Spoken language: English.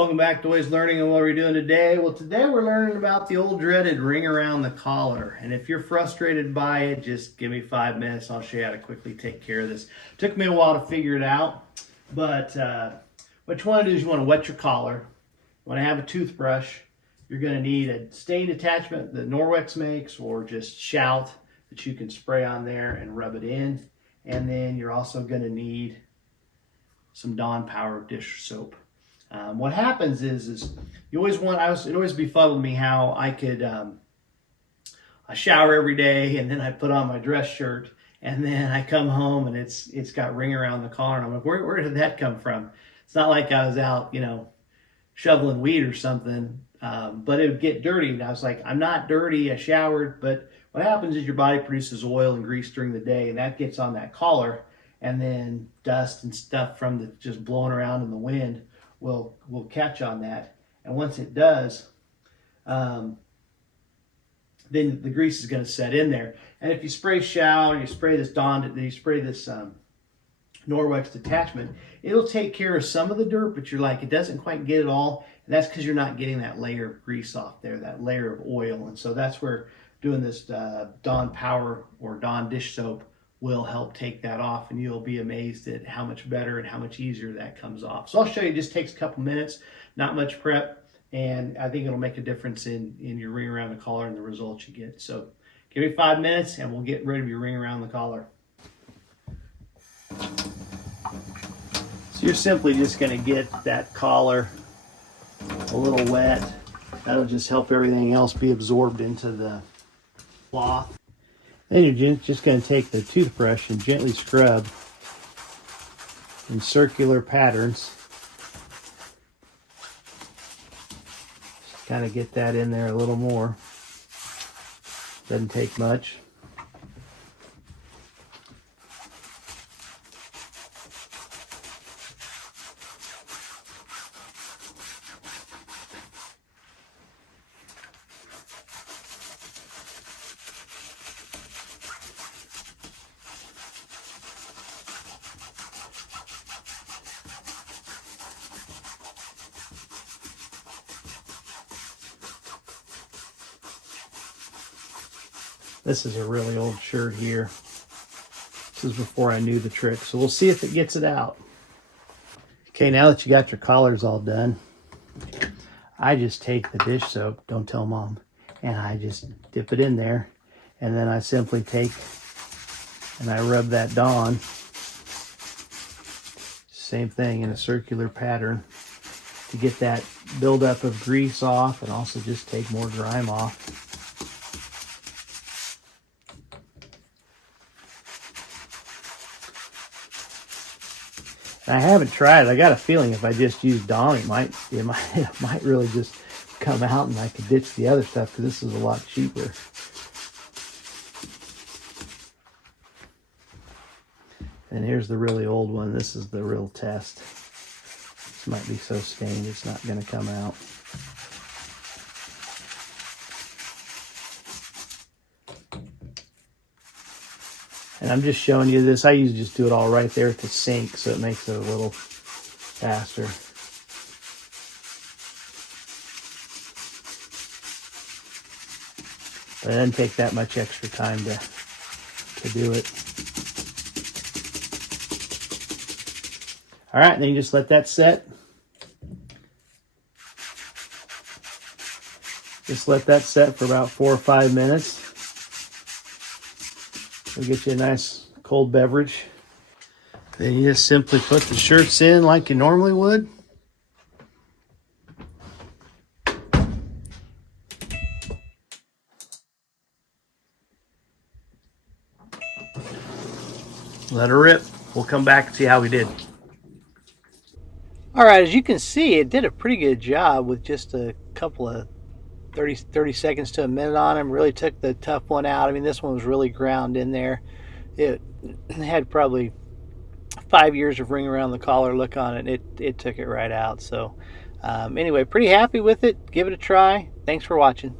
Welcome back to Always Learning. And what are we doing today? Well, today we're learning about the old dreaded ring around the collar. And if you're frustrated by it, just give me 5 minutes. I'll show you how to quickly take care of this. Took me a while to figure it out, but what you want to do is you want to wet your collar. You want to have a toothbrush. You're going to need a stained attachment that Norwex makes, or just Shout that you can spray on there and rub it in. And then you're also going to need some Dawn Power dish soap. What happens is you always want, it always befuddled me how I could, I shower every day and then I put on my dress shirt and then I come home and it's got ring around the collar and I'm like, where did that come from? It's not like I was out, shoveling weed or something, but it would get dirty. And I was like, I'm not dirty, I showered. But what happens is your body produces oil and grease during the day and that gets on that collar, and then dust and stuff from the just blowing around in the wind will catch on that, and once it does, then the grease is going to set in there. And if you spray Shout, or you spray this Norwex detachment, it'll take care of some of the dirt, but you're like, it doesn't quite get it all, and that's because you're not getting that layer of grease off there, that layer of oil. And so that's where doing this Dawn Power or Dawn dish soap will help take that off, and you'll be amazed at how much better and how much easier that comes off. So I'll show you. It just takes a couple minutes, not much prep, and I think it'll make a difference in your ring around the collar and the results you get. So give me 5 minutes and we'll get rid of your ring around the collar. So you're simply just going to get that collar a little wet. That'll just help everything else be absorbed into the cloth. Then you're just going to take the toothbrush and gently scrub in circular patterns. Just kind of get that in there a little more. Doesn't take much. This is a really old shirt here. This is before I knew the trick. So we'll see if it gets it out. Okay, now that you got your collars all done, I just take the dish soap, don't tell Mom, and I just dip it in there. And then I simply take and I rub that Dawn. Same thing in a circular pattern to get that buildup of grease off and also just take more grime off. I haven't tried it. I got a feeling if I just use Dawn, it might really just come out and I could ditch the other stuff because this is a lot cheaper. And here's the really old one. This is the real test. This might be so stained it's not going to come out. And I'm just showing you this. I usually just do it all right there at the sink, so it makes it a little faster. But it doesn't take that much extra time to do it. All right, and then you just let that set. Just let that set for about 4 or 5 minutes. We'll get you a nice cold beverage. Then you just simply put the shirts in like you normally would. Let her rip. We'll come back and see how we did. All right, as you can see, it did a pretty good job with just a couple of 30 seconds to a minute on him. Really took the tough one out. I mean, this one was really ground in there. It had probably 5 years of ring around the collar look on it. It took it right out. So anyway, pretty happy with it. Give it a try. Thanks for watching.